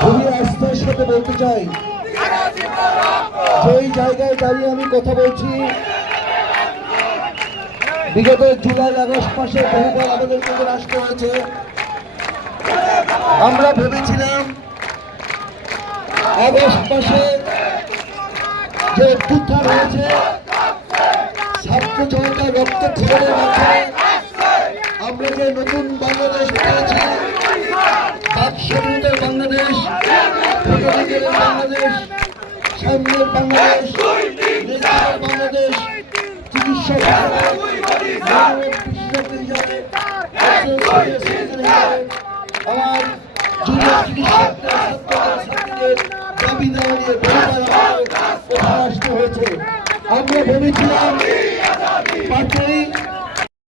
খুবই আস্থার সাথে বলতে চাই, যেই জায়গায় দাঁড়িয়ে আমি কথা বলছি, বিগত জুলাই আগস্ট মাসে বহুবার আমাদের কাছে আসতে হয়েছে। আমরা ভেবেছিলাম আগস্ট মাসে যে অভ্যুত্থান হয়েছে, ছাত্র জনতার রক্তক্ষরণের মাধ্যমে আমরা যে নতুন বাংলাদেশ পেয়েছি, বাক স্বাধীনতার বাংলাদেশ, ভোটাধিকারের বাংলাদেশ, সামনের বাংলাদেশ, নেতার বাংলাদেশ, চিকিৎসা আমার জুনিয়র চিকিৎসকদের দাবি দেওয়া নিয়ে বহুবার আসতে হয়েছে। আমরা ভেবেছিলাম 5